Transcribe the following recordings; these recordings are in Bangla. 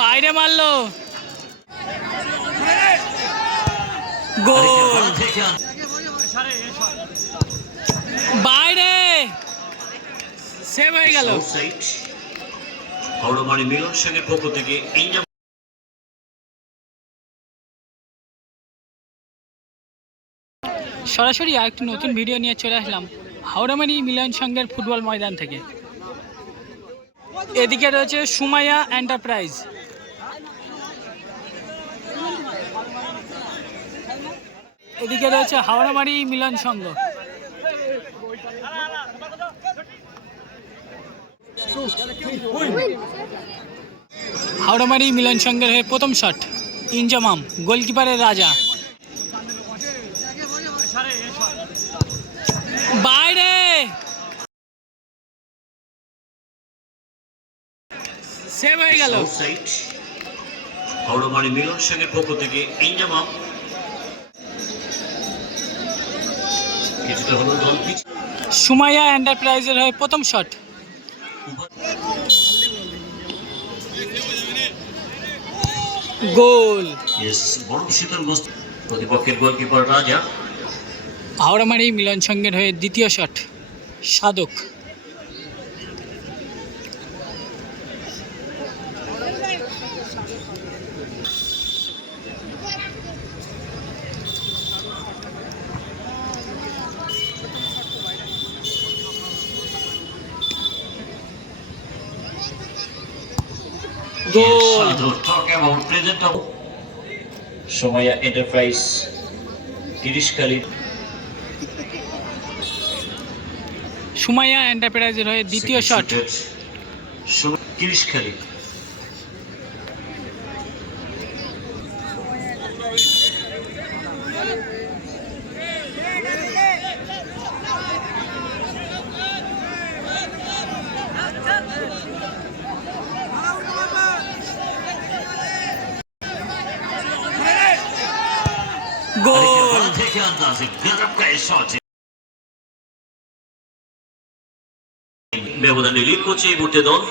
বাইরে মারলো, গোল, বাইরে সেভ হয়ে গেল। হাওড়ামারি মিলন সংঘের পক্ষ থেকে সরাসরি আরেকটি নতুন ভিডিও নিয়ে চলে আসলাম হাওড়ামারি মিলন সংঘের ফুটবল ময়দান থেকে। এদিকে রয়েছে সুমাইয়া এন্টারপ্রাইজ, এদিকে রয়েছে হাওড়ামারি মিলন সংঘ। হাওড়ামারি মিলন সংঘের হয়ে প্রথম শট ইনজামাম, গোলকিপারের রাজা, বাইরে সেভ হয়ে গেল। হাওড়ামারি মিলন সংঘের পক্ষ থেকে ইনজামাম কিছুটা হলো দল পিচ। সুমাইয়া এন্টারপ্রাইজের হয়ে প্রথম শট, গোল। প্রতিপক্ষের গোলকিপার রাজা। হাওড়ামারি মিলন সংঘের হয়ে দ্বিতীয় শট সাধক, গোল। সুমাইয়া এন্টারপ্রাইজ 30 কালি। সুমাইয়া এন্টারপ্রাইজের হয়ে দ্বিতীয় শট, 30 খালি। গোল। ব্যবধানে লিড করছে এই মুহূর্তে দল।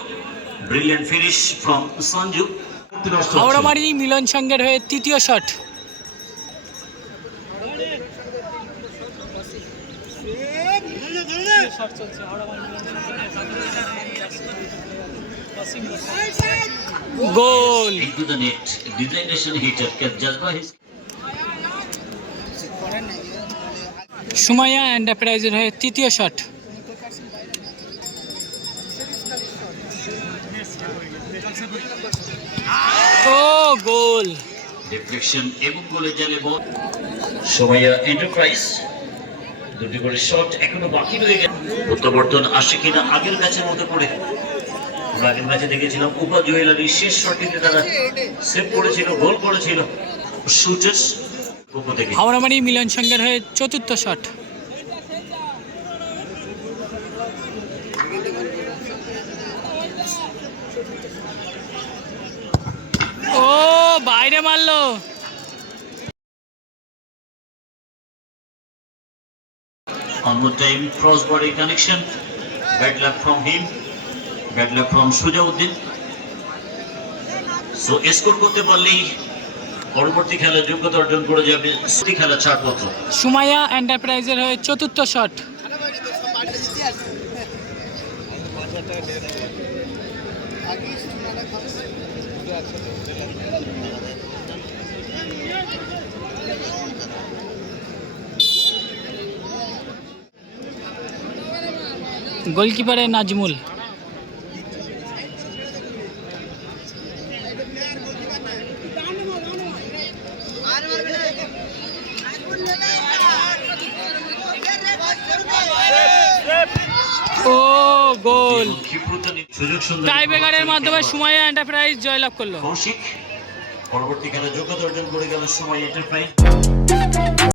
Brilliant finish from Sanju. Howramari Milan সংঘের হয়ে তৃতীয় shot, goal. Into the net, designation hitter can judge by his. Sumaiya এন্টারপ্রাইজের হয়ে তৃতীয় শট, ও গোল। ডিফ্লেকশন এবং গোলের জালে বল। সুমাইয়া এন্টারপ্রাইজ দুটি করে শট এখনো বাকি রয়ে গেছে। প্রত্যাবর্তন আসে কিনা আগের ম্যাচের মতো করে। আমরা আগের ম্যাচে দেখেছিলাম উপা জুয়েলারি শেষ শটটিতে তারা সেভ করেছিল, গোল করেছিল। শুটার্স পক্ষ থেকে হাওড়ামারি মিলন সংঘের হয়ে চতুর্থ শট, ও বাইরে মারলো, on the time cross body connection. Bad luck from him, bad luck from Sujauddin. So score করতে পারলেই পরবর্তী খেলার যোগ্যতা অর্জন করে যাবে সুতি খেলা ছাড়পত্র। সুমাইয়া এন্টারপ্রাইজের হয়ে চতুর্থ শট, গোলকিপারের নাজমুল, ও গোল। টাই ব্রেকারের মাধ্যমে সুমাইয়া এন্টারপ্রাইজ জয়লাভ করলো। কৌশিক পরবর্তী খেলার যোগ্যতা অর্জন করে গেল সুমাইয়া এন্টারপ্রাইজ।